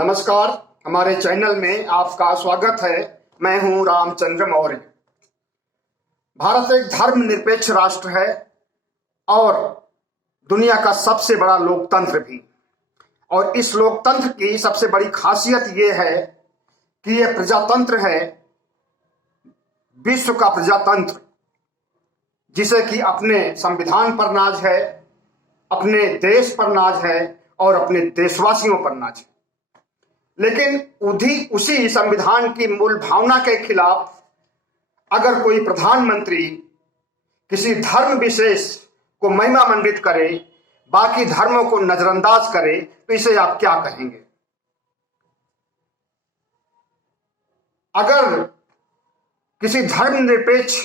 नमस्कार, हमारे चैनल में आपका स्वागत है। मैं हूं रामचंद्र मौर्य। भारत एक धर्मनिरपेक्ष राष्ट्र है और दुनिया का सबसे बड़ा लोकतंत्र भी। और इस लोकतंत्र की सबसे बड़ी खासियत यह है कि यह प्रजातंत्र है, विश्व का प्रजातंत्र, जिसे कि अपने संविधान पर नाज है, अपने देश पर नाज है और अपने देशवासियों पर नाज है। लेकिन उसी संविधान की मूल भावना के खिलाफ अगर कोई प्रधानमंत्री किसी धर्म विशेष को महिमा मंडित करे, बाकी धर्मों को नजरअंदाज करे, तो इसे आप क्या कहेंगे? अगर किसी धर्मनिरपेक्ष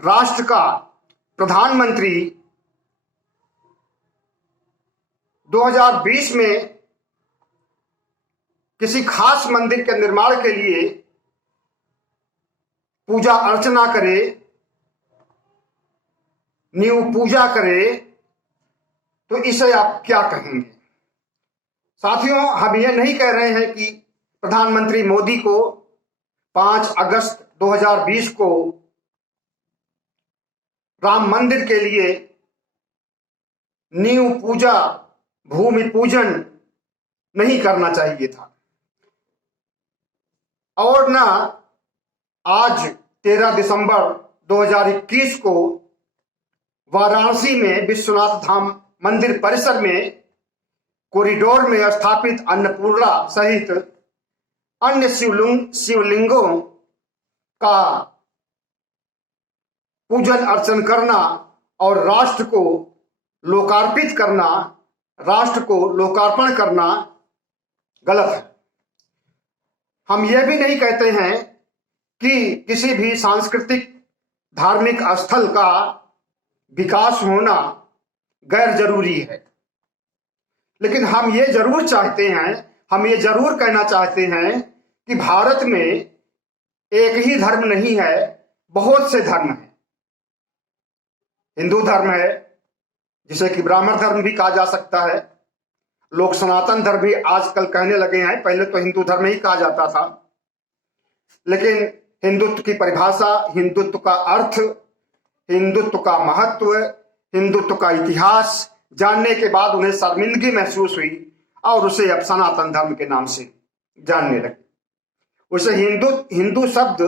राष्ट्र का प्रधानमंत्री 2020 में किसी खास मंदिर के निर्माण के लिए पूजा अर्चना करे, नींव पूजा करे, तो इसे आप क्या कहेंगे? साथियों, हम ये नहीं कह रहे हैं कि प्रधानमंत्री मोदी को 5 अगस्त 2020 को राम मंदिर के लिए नींव पूजा, भूमि पूजन नहीं करना चाहिए था, और ना आज 13 दिसंबर 2021 को वाराणसी में विश्वनाथ धाम मंदिर परिसर में कॉरिडोर में स्थापित अन्नपूर्णा सहित अन्य शिवलिंगों का पूजन अर्चन करना और राष्ट्र को लोकार्पण करना गलत है। हम यह भी नहीं कहते हैं कि किसी भी सांस्कृतिक धार्मिक स्थल का विकास होना गैर जरूरी है, लेकिन हम ये जरूर कहना चाहते हैं कि भारत में एक ही धर्म नहीं है, बहुत से धर्म हैं। हिंदू धर्म है, जिसे कि ब्राह्मण धर्म भी कहा जा सकता है। लोग सनातन धर्म भी आजकल कहने लगे हैं, पहले तो हिंदू धर्म ही कहा जाता था। लेकिन हिंदुत्व की परिभाषा, हिंदुत्व का अर्थ, हिंदुत्व का महत्व, हिंदुत्व का इतिहास जानने के बाद उन्हें शर्मिंदगी महसूस हुई और उसे अब सनातन धर्म के नाम से जानने लगे। उसे हिंदू शब्द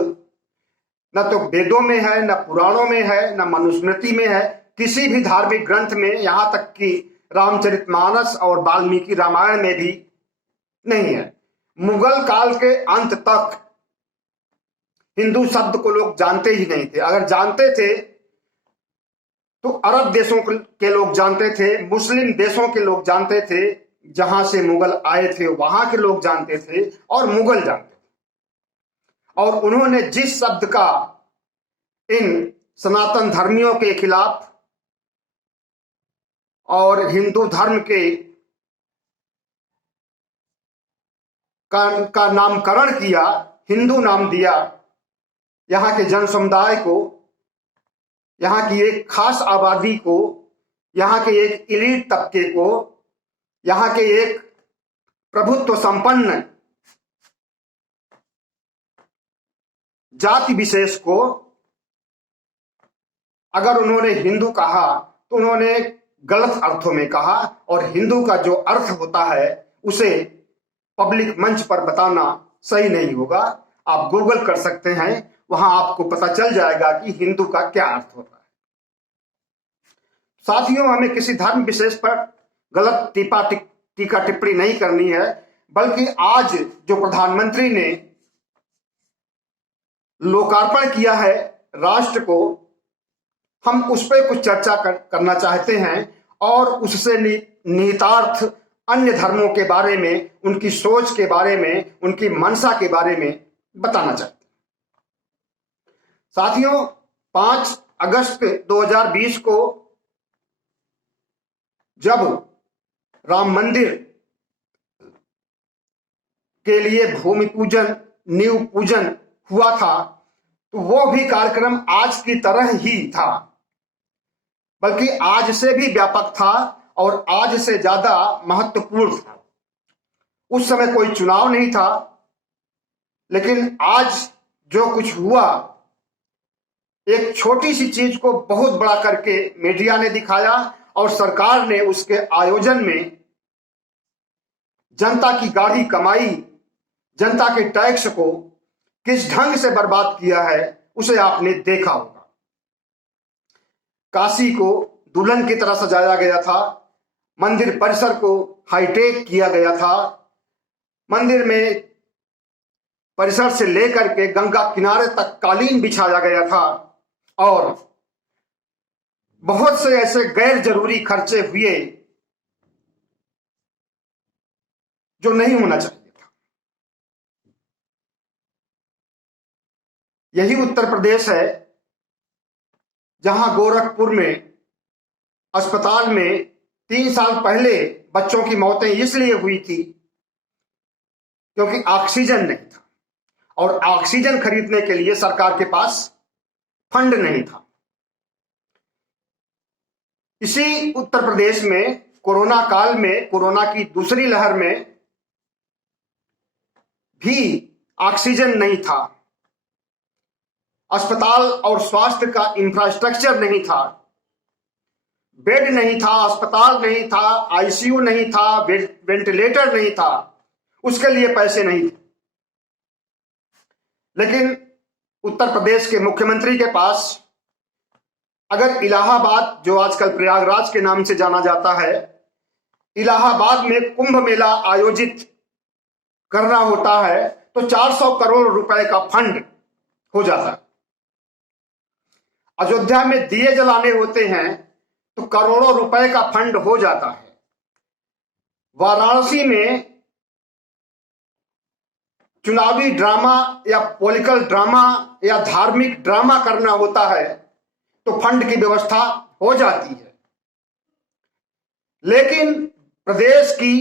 न तो वेदों में है, न पुराणों में है, न मनुस्मृति में है, किसी भी धार्मिक ग्रंथ में, यहां तक कि रामचरितमानस और वाल्मीकि रामायण में भी नहीं है। मुगल काल के अंत तक हिंदू शब्द को लोग जानते ही नहीं थे। अगर जानते थे तो अरब देशों के लोग जानते थे, मुस्लिम देशों के लोग जानते थे, जहां से मुगल आए थे वहां के लोग जानते थे और मुगल जानते थे। और उन्होंने जिस शब्द का इन सनातन धर्मियों के खिलाफ और हिंदू धर्म का नामकरण किया, हिंदू नाम दिया, यहाँ के जन समुदाय को, यहाँ की एक खास आबादी को, यहाँ के एक एलीट तबके को, यहाँ के एक प्रभुत्व संपन्न जाति विशेष को अगर उन्होंने हिंदू कहा तो उन्होंने गलत अर्थों में कहा, और हिंदू का जो अर्थ होता है उसे पब्लिक मंच पर बताना सही नहीं होगा। आप गूगल कर सकते हैं, वहां आपको पता चल जाएगा कि हिंदू का क्या अर्थ होता है। साथियों, हमें किसी धर्म विशेष पर गलत टीका टिप्पणी नहीं करनी है, बल्कि आज जो प्रधानमंत्री ने लोकार्पण किया है राष्ट्र को, हम उस पर कुछ चर्चा करना चाहते हैं और उससे निहितार्थ अन्य धर्मों के बारे में, उनकी सोच के बारे में, उनकी मंशा के बारे में बताना चाहते हैं। साथियों, 5 अगस्त 2020 को जब राम मंदिर के लिए भूमि पूजन, नींव पूजन हुआ था, तो वो भी कार्यक्रम आज की तरह ही था, बल्कि आज से भी व्यापक था और आज से ज्यादा महत्वपूर्ण था। उस समय कोई चुनाव नहीं था, लेकिन आज जो कुछ हुआ, एक छोटी सी चीज को बहुत बड़ा करके मीडिया ने दिखाया और सरकार ने उसके आयोजन में जनता की गाढ़ी कमाई, जनता के टैक्स को किस ढंग से बर्बाद किया है उसे आपने देखा होगा। काशी को दुल्हन की तरह सजाया गया था, मंदिर परिसर को हाईटेक किया गया था, मंदिर में परिसर से लेकर के गंगा किनारे तक कालीन बिछाया गया था और बहुत से ऐसे गैर जरूरी खर्चे हुए जो नहीं होना चाहिए था। यही उत्तर प्रदेश है जहां गोरखपुर में अस्पताल में 3 साल पहले बच्चों की मौतें इसलिए हुई थी क्योंकि ऑक्सीजन नहीं था और ऑक्सीजन खरीदने के लिए सरकार के पास फंड नहीं था। इसी उत्तर प्रदेश में कोरोना काल में, कोरोना की दूसरी लहर में भी ऑक्सीजन नहीं था, अस्पताल और स्वास्थ्य का इंफ्रास्ट्रक्चर नहीं था, बेड नहीं था, अस्पताल नहीं था, आईसीयू नहीं था, वेंटिलेटर नहीं था, उसके लिए पैसे नहीं थे। लेकिन उत्तर प्रदेश के मुख्यमंत्री के पास अगर इलाहाबाद, जो आजकल प्रयागराज के नाम से जाना जाता है, इलाहाबाद में कुंभ मेला आयोजित करना होता है तो 400 करोड़ रुपए का फंड हो जाता है। अयोध्या में दिए जलाने होते हैं तो करोड़ों रुपए का फंड हो जाता है। वाराणसी में चुनावी ड्रामा या पॉलिटिकल ड्रामा या धार्मिक ड्रामा करना होता है तो फंड की व्यवस्था हो जाती है। लेकिन प्रदेश की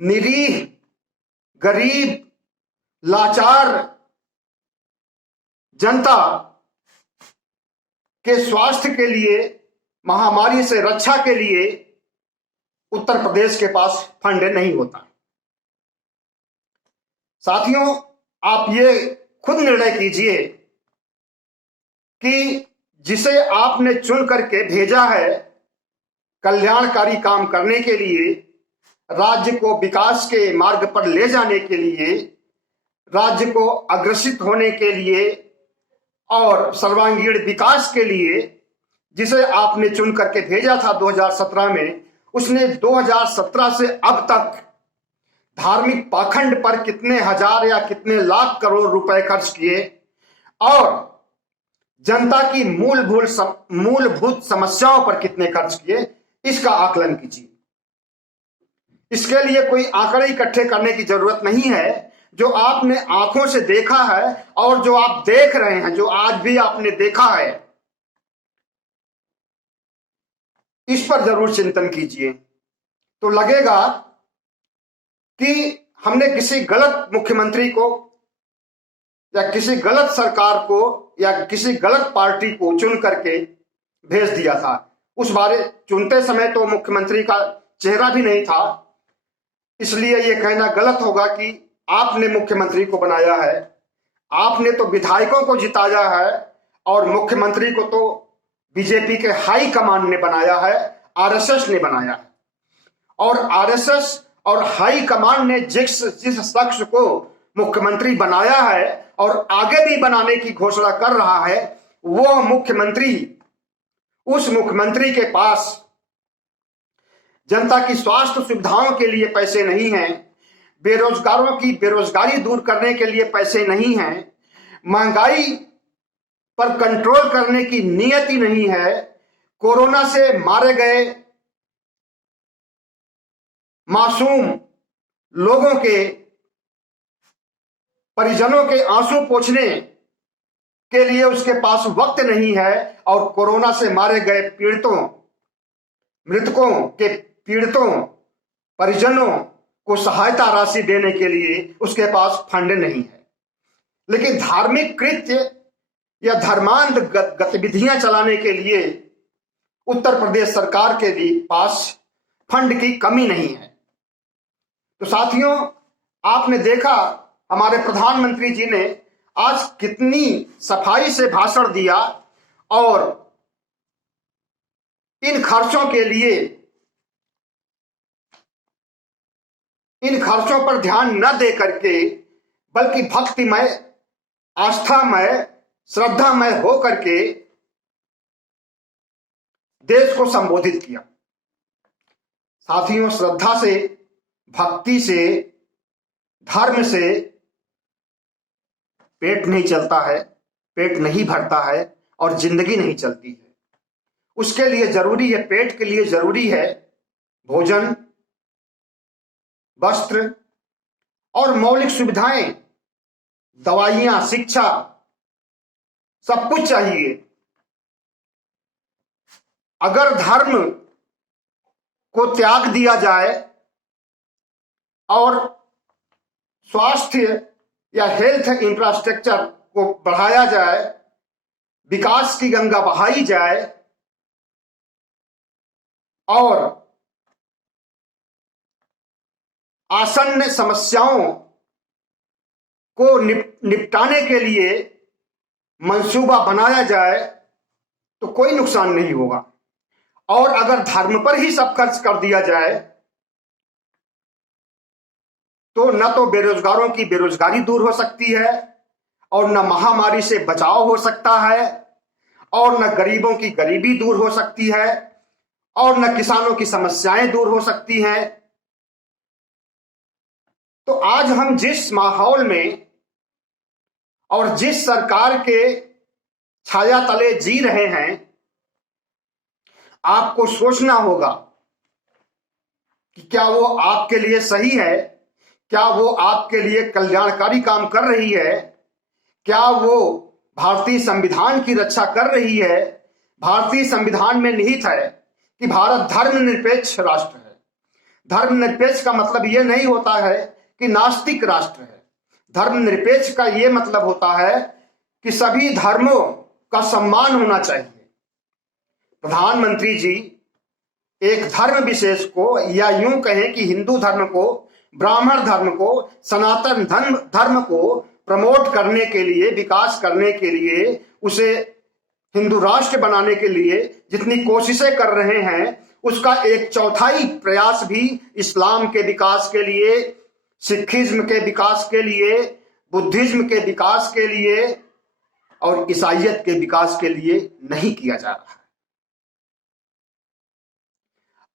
निरीह, गरीब, लाचार जनता के स्वास्थ्य के लिए, महामारी से रक्षा के लिए उत्तर प्रदेश के पास फंड नहीं होता। साथियों, आप ये खुद निर्णय कीजिए कि जिसे आपने चुन करके भेजा है कल्याणकारी काम करने के लिए, राज्य को विकास के मार्ग पर ले जाने के लिए, राज्य को अग्रसित होने के लिए और सर्वांगीण विकास के लिए, जिसे आपने चुन करके भेजा था 2017 में, उसने 2017 से अब तक धार्मिक पाखंड पर कितने हजार या कितने लाख करोड़ रुपए खर्च किए और जनता की मूलभूत समस्याओं पर कितने खर्च किए, इसका आकलन कीजिए। इसके लिए कोई आंकड़े इकट्ठे करने की जरूरत नहीं है। जो आपने आंखों से देखा है और जो आप देख रहे हैं, जो आज भी आपने देखा है, इस पर जरूर चिंतन कीजिए। तो लगेगा कि हमने किसी गलत मुख्यमंत्री को या किसी गलत सरकार को या किसी गलत पार्टी को चुन करके भेज दिया था। उस बारे चुनते समय तो मुख्यमंत्री का चेहरा भी नहीं था, इसलिए यह कहना गलत होगा कि आपने मुख्यमंत्री को बनाया है। आपने तो विधायकों को जिताया है और मुख्यमंत्री को तो बीजेपी के हाई कमान ने बनाया है, आरएसएस ने बनाया है। और आरएसएस और हाई कमान ने जिस शख्स को मुख्यमंत्री बनाया है और आगे भी बनाने की घोषणा कर रहा है, वो मुख्यमंत्री, उस मुख्यमंत्री के पास जनता की स्वास्थ्य सुविधाओं के लिए पैसे नहीं हैं, बेरोजगारों की बेरोजगारी दूर करने के लिए पैसे नहीं हैं, महंगाई पर कंट्रोल करने की नीयत ही नहीं है, कोरोना से मारे गए मासूम लोगों के परिजनों के आंसू पोंछने के लिए उसके पास वक्त नहीं है और कोरोना से मारे गए मृतकों के पीड़ितों परिजनों को सहायता राशि देने के लिए उसके पास फंड नहीं है। लेकिन धार्मिक कृत्य या धर्मांध गतिविधियां चलाने के लिए उत्तर प्रदेश सरकार के पास फंड की कमी नहीं है। तो साथियों, आपने देखा हमारे प्रधानमंत्री जी ने आज कितनी सफाई से भाषण दिया और इन खर्चों पर ध्यान न दे करके, बल्कि भक्तिमय, आस्थामय, श्रद्धामय हो करके देश को संबोधित किया। साथियों, श्रद्धा से, भक्ति से, धर्म से पेट नहीं चलता है, पेट नहीं भरता है और जिंदगी नहीं चलती है। उसके लिए जरूरी है, पेट के लिए जरूरी है भोजन, वस्त्र और मौलिक सुविधाएं, दवाइयां, शिक्षा, सब कुछ चाहिए। अगर धर्म को त्याग दिया जाए और स्वास्थ्य या हेल्थ इंफ्रास्ट्रक्चर को बढ़ाया जाए, विकास की गंगा बहाई जाए और आसन्न समस्याओं को निपटाने के लिए मंसूबा बनाया जाए तो कोई नुकसान नहीं होगा। और अगर धर्म पर ही सब खर्च कर दिया जाए तो न तो बेरोजगारों की बेरोजगारी दूर हो सकती है और न महामारी से बचाव हो सकता है और न गरीबों की गरीबी दूर हो सकती है और न किसानों की समस्याएं दूर हो सकती हैं। तो आज हम जिस माहौल में और जिस सरकार के छाया तले जी रहे हैं, आपको सोचना होगा कि क्या वो आपके लिए सही है, क्या वो आपके लिए कल्याणकारी काम कर रही है, क्या वो भारतीय संविधान की रक्षा कर रही है। भारतीय संविधान में निहित है कि भारत धर्मनिरपेक्ष राष्ट्र है। धर्मनिरपेक्ष का मतलब यह नहीं होता है कि नास्तिक राष्ट्र है। धर्मनिरपेक्ष का यह मतलब होता है कि सभी धर्मों का सम्मान होना चाहिए। प्रधानमंत्री जी एक धर्म विशेष को, या यूं कहें कि हिंदू धर्म को, ब्राह्मण धर्म को, सनातन धर्म को प्रमोट करने के लिए, विकास करने के लिए, उसे हिंदू राष्ट्र बनाने के लिए जितनी कोशिशें कर रहे हैं, उसका 1/4 प्रयास भी इस्लाम के विकास के लिए, सिखिज्म के विकास के लिए, बुद्धिज्म के विकास के लिए और ईसाइयत के विकास के लिए नहीं किया जा रहा है।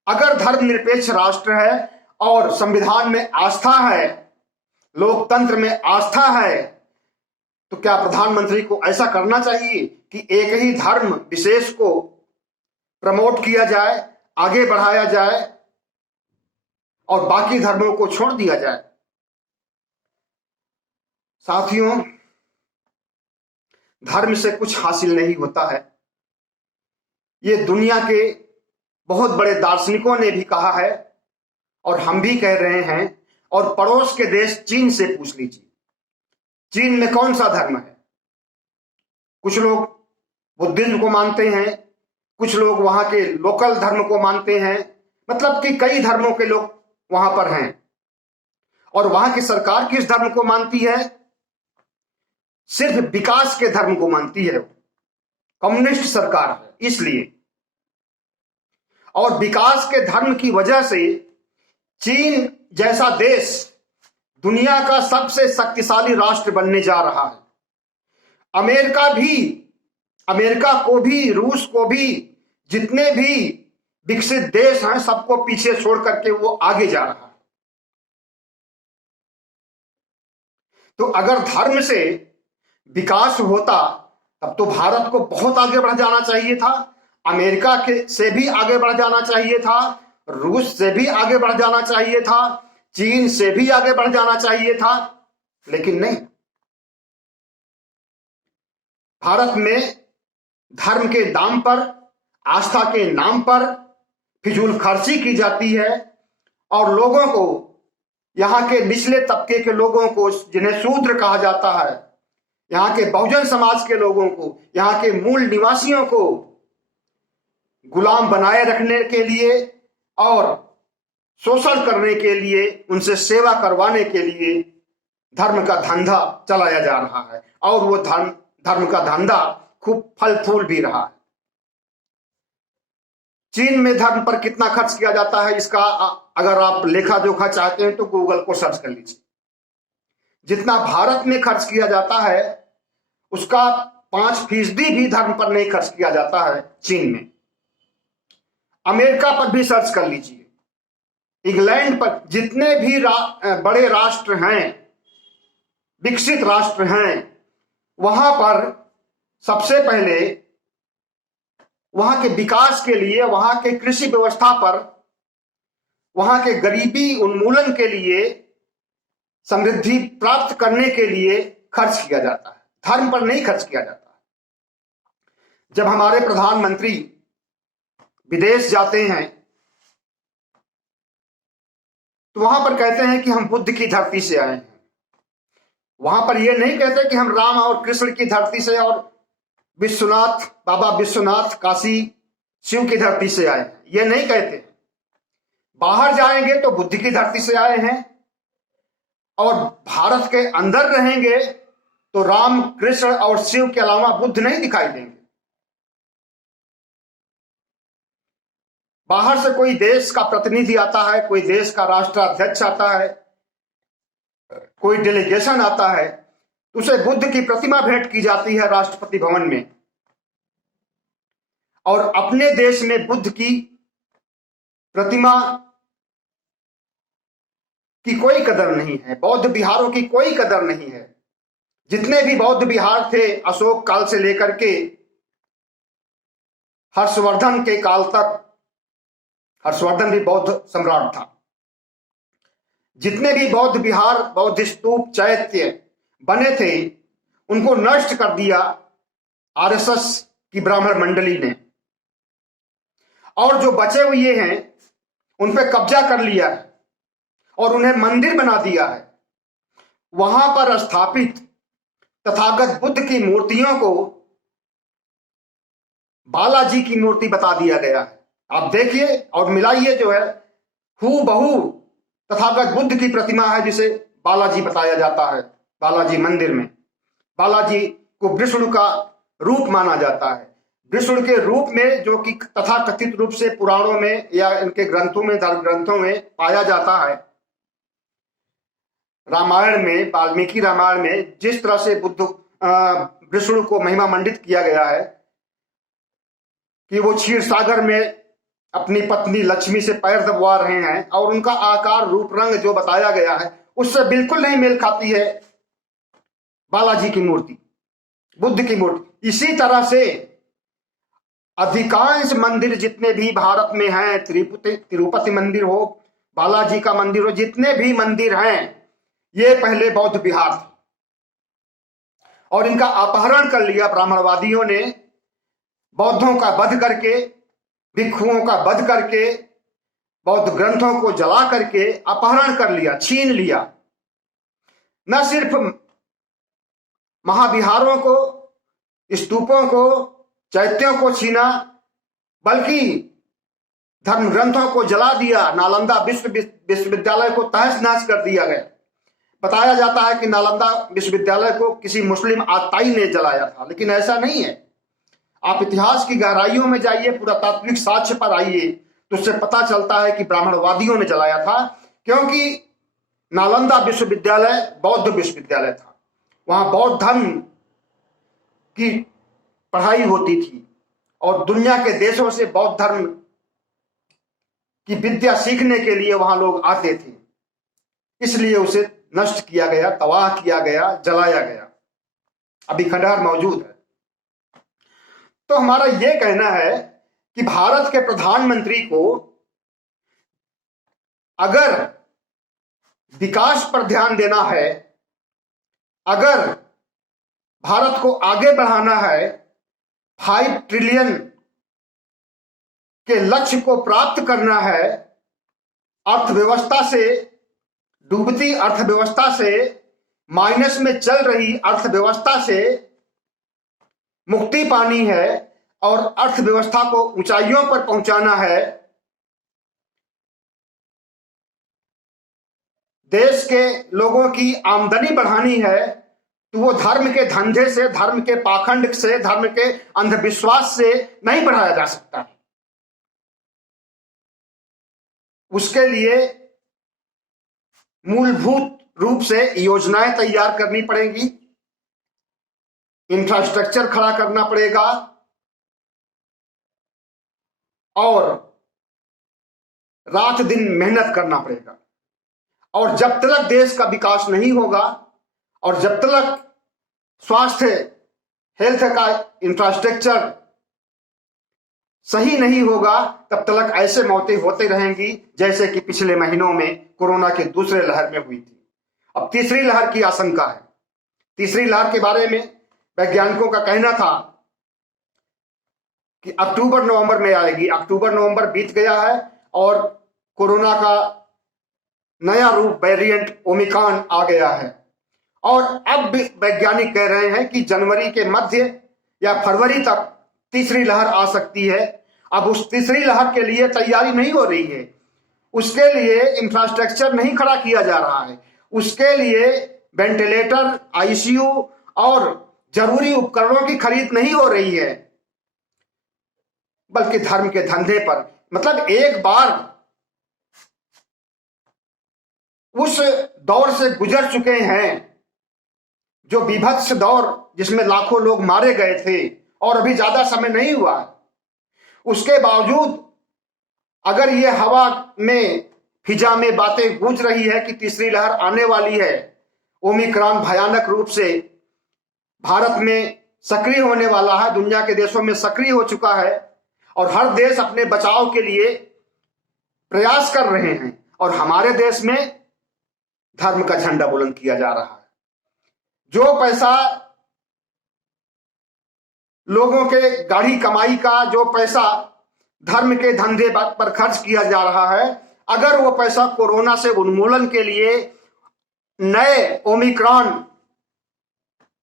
अगर धर्मनिरपेक्ष राष्ट्र है और संविधान में आस्था है, लोकतंत्र में आस्था है, तो क्या प्रधानमंत्री को ऐसा करना चाहिए कि एक ही धर्म विशेष को प्रमोट किया जाए, आगे बढ़ाया जाए और बाकी धर्मों को छोड़ दिया जाए? साथियों, धर्म से कुछ हासिल नहीं होता है। ये दुनिया के बहुत बड़े दार्शनिकों ने भी कहा है और हम भी कह रहे हैं। और पड़ोस के देश चीन से पूछ लीजिए, चीन में कौन सा धर्म है? कुछ लोग बुद्धिज्म को मानते हैं, कुछ लोग वहां के लोकल धर्म को मानते हैं, मतलब कि कई धर्मों के लोग वहां पर हैं। और वहां की सरकार किस धर्म को मानती है? सिर्फ विकास के धर्म को मानती है। कम्युनिस्ट सरकार है इसलिए। और विकास के धर्म की वजह से चीन जैसा देश दुनिया का सबसे शक्तिशाली राष्ट्र बनने जा रहा है। अमेरिका को भी, रूस को भी, जितने भी विकसित देश हैं, सबको पीछे छोड़ करके वो आगे जा रहा है। तो अगर धर्म से विकास होता तब तो भारत को बहुत आगे बढ़ जाना चाहिए था, अमेरिका के से भी आगे बढ़ जाना चाहिए था, रूस से भी आगे बढ़ जाना चाहिए था, चीन से भी आगे बढ़ जाना चाहिए था, लेकिन नहीं। भारत में धर्म के नाम पर, आस्था के नाम पर फिजूल खर्ची की जाती है और लोगों को, यहां के निचले तबके के लोगों को, जिन्हें शूद्र कहा जाता है, यहां के बहुजन समाज के लोगों को, यहां के मूल निवासियों को गुलाम बनाए रखने के लिए और शोषण करने के लिए, उनसे सेवा करवाने के लिए धर्म का धंधा चलाया जा रहा है और वो धर्म का धंधा खूब फल फूल भी रहा है। चीन में धर्म पर कितना खर्च किया जाता है, इसका अगर आप लेखा जोखा चाहते हैं तो गूगल को सर्च कर लीजिए। जितना भारत में खर्च किया जाता है उसका 5% भी धर्म पर नहीं खर्च किया जाता है चीन में। अमेरिका पर भी सर्च कर लीजिए, इंग्लैंड पर, जितने भी बड़े राष्ट्र हैं, विकसित राष्ट्र हैं, वहां पर सबसे पहले वहां के विकास के लिए, वहां के कृषि व्यवस्था पर, वहां के गरीबी उन्मूलन के लिए, समृद्धि प्राप्त करने के लिए खर्च किया जाता है, धर्म पर नहीं खर्च किया जाता। जब हमारे प्रधानमंत्री विदेश जाते हैं तो वहां पर कहते हैं कि हम बुद्ध की धरती से आए हैं। वहां पर यह नहीं कहते कि हम राम और कृष्ण की धरती से और विश्वनाथ, बाबा विश्वनाथ, काशी, शिव की धरती से आए हैं, यह नहीं कहते। बाहर जाएंगे तो बुद्ध की धरती से आए हैं और भारत के अंदर रहेंगे तो राम, कृष्ण और शिव के अलावा बुद्ध नहीं दिखाई देंगे। बाहर से कोई देश का प्रतिनिधि आता है, कोई देश का राष्ट्राध्यक्ष आता है, कोई डेलीगेशन आता है, उसे बुद्ध की प्रतिमा भेंट की जाती है राष्ट्रपति भवन में। और अपने देश में बुद्ध की प्रतिमा की कोई कदर नहीं है, बौद्ध विहारों की कोई कदर नहीं है। जितने भी बौद्ध विहार थे अशोक काल से लेकर के हर्षवर्धन के काल तक, हर्षवर्धन भी बौद्ध सम्राट था, जितने भी बौद्ध विहार, बौद्ध स्तूप, चैत्य बने थे उनको नष्ट कर दिया आरएसएस की ब्राह्मण मंडली ने, और जो बचे हुए हैं उन पे कब्जा कर लिया है और उन्हें मंदिर बना दिया है। वहां पर स्थापित तथागत बुद्ध की मूर्तियों को बालाजी की मूर्ति बता दिया गया है। आप देखिए और मिलाइए, जो है हूबहू तथागत बुद्ध की प्रतिमा है जिसे बालाजी बताया जाता है। बालाजी मंदिर में बालाजी को विष्णु का रूप माना जाता है, विष्णु के रूप में, जो कि तथाकथित रूप से पुराणों में या इनके ग्रंथों में, धर्म ग्रंथों में पाया जाता है। रामायण में, वाल्मीकि रामायण में जिस तरह से विष्णु को महिमा मंडित किया गया है कि वो क्षीर सागर में अपनी पत्नी लक्ष्मी से पैर दबवा रहे हैं और उनका आकार, रूप, रंग जो बताया गया है उससे बिल्कुल नहीं मेल खाती है बालाजी की मूर्ति, बुद्ध की मूर्ति। इसी तरह से अधिकांश मंदिर जितने भी भारत में हैं, तिरुपति मंदिर हो, बालाजी का मंदिर हो, जितने भी मंदिर हैं ये पहले बौद्ध विहार थे और इनका अपहरण कर लिया ब्राह्मणवादियों ने। बौद्धों का वध करके, भिक्षुओं का वध करके, बौद्ध ग्रंथों को जला करके अपहरण कर लिया, छीन लिया। न सिर्फ महाविहारों को, स्तूपों को, चैत्यों को छीना, बल्कि धर्म ग्रंथों को जला दिया। नालंदा विश्वविद्यालय को तहस नहस कर दिया गया। बताया जाता है कि नालंदा विश्वविद्यालय को किसी मुस्लिम आताई ने जलाया था, लेकिन ऐसा नहीं है। आप इतिहास की गहराइयों में जाइए, पुरातात्विक साक्ष्य पर आइए तो उससे पता चलता है कि ब्राह्मणवादियों ने जलाया था, क्योंकि नालंदा विश्वविद्यालय बौद्ध विश्वविद्यालय था। वहां बौद्ध धर्म की पढ़ाई होती थी और दुनिया के देशों से बौद्ध धर्म की विद्या सीखने के लिए वहां लोग आते थे। इसलिए उसे नष्ट किया गया, तबाह किया गया, जलाया गया। अभी खंडहर मौजूद है। तो हमारा यह कहना है कि भारत के प्रधानमंत्री को अगर विकास पर ध्यान देना है, अगर भारत को आगे बढ़ाना है, 5 ट्रिलियन के लक्ष्य को प्राप्त करना है, अर्थव्यवस्था से, डूबती अर्थव्यवस्था से, माइनस में चल रही अर्थव्यवस्था से मुक्ति पानी है और अर्थव्यवस्था को ऊंचाइयों पर पहुंचाना है, देश के लोगों की आमदनी बढ़ानी है तो वो धर्म के धंधे से, धर्म के पाखंड से, धर्म के अंधविश्वास से नहीं बढ़ाया जा सकता। उसके लिए मूलभूत रूप से योजनाएं तैयार करनी पड़ेंगी, इंफ्रास्ट्रक्चर खड़ा करना पड़ेगा और रात दिन मेहनत करना पड़ेगा। और जब तक देश का विकास नहीं होगा और जब तक स्वास्थ्य, हेल्थ का इंफ्रास्ट्रक्चर सही नहीं होगा, तब तक ऐसे मौतें होती रहेंगी जैसे कि पिछले महीनों में कोरोना के दूसरे लहर में हुई थी। अब तीसरी लहर की आशंका है। तीसरी लहर के बारे में वैज्ञानिकों का कहना था कि अक्टूबर नवंबर में आएगी। अक्टूबर नवंबर बीत गया है और कोरोना का नया रूप वेरिएंट ओमिक्रॉन आ गया है और अब भी वैज्ञानिक कह रहे हैं कि जनवरी के मध्य या फरवरी तक तीसरी लहर आ सकती है। अब उस तीसरी लहर के लिए तैयारी नहीं हो रही है, उसके लिए इंफ्रास्ट्रक्चर नहीं खड़ा किया जा रहा है, उसके लिए वेंटिलेटर, आईसीयू और जरूरी उपकरणों की खरीद नहीं हो रही है, बल्कि धर्म के धंधे पर, मतलब एक बार उस दौर से गुजर चुके हैं जो विभत्स दौर जिसमें लाखों लोग मारे गए थे और अभी ज्यादा समय नहीं हुआ। उसके बावजूद अगर ये हवा में, फिजा में बातें गूंज रही है कि तीसरी लहर आने वाली है, ओमिक्रॉन भयानक रूप से भारत में सक्रिय होने वाला है, दुनिया के देशों में सक्रिय हो चुका है और हर देश अपने बचाव के लिए प्रयास कर रहे हैं और हमारे देश में धर्म का झंडा बुलंद किया जा रहा है। जो पैसा लोगों के गाढ़ी कमाई का, जो पैसा धर्म के धंधे पर खर्च किया जा रहा है, अगर वो पैसा कोरोना से उन्मूलन के लिए, नए ओमिक्रॉन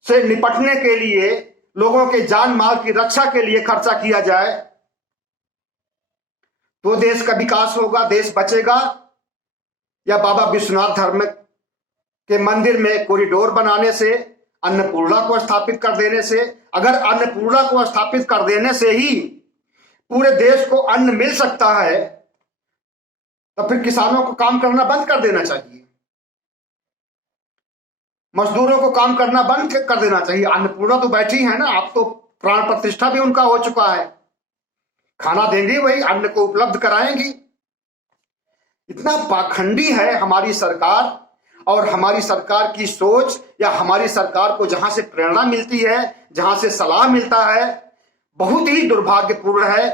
से निपटने के लिए, लोगों के जान माल की रक्षा के लिए खर्चा किया जाए तो देश का विकास होगा, देश बचेगा। या बाबा विश्वनाथ धर्म के मंदिर में कॉरिडोर बनाने से, अन्नपूर्णा को स्थापित कर देने से, अगर अन्नपूर्णा को स्थापित कर देने से ही पूरे देश को अन्न मिल सकता है तो फिर किसानों को काम करना बंद कर देना चाहिए, मजदूरों को काम करना बंद कर देना चाहिए। अन्नपूर्णा तो बैठी है ना, अब तो प्राण प्रतिष्ठा भी उनका हो चुका है, खाना देंगी वही, अन्न को उपलब्ध कराएंगी। इतना पाखंडी है हमारी सरकार और हमारी सरकार की सोच, या हमारी सरकार को जहां से प्रेरणा मिलती है, जहां से सलाह मिलता है, बहुत ही दुर्भाग्यपूर्ण है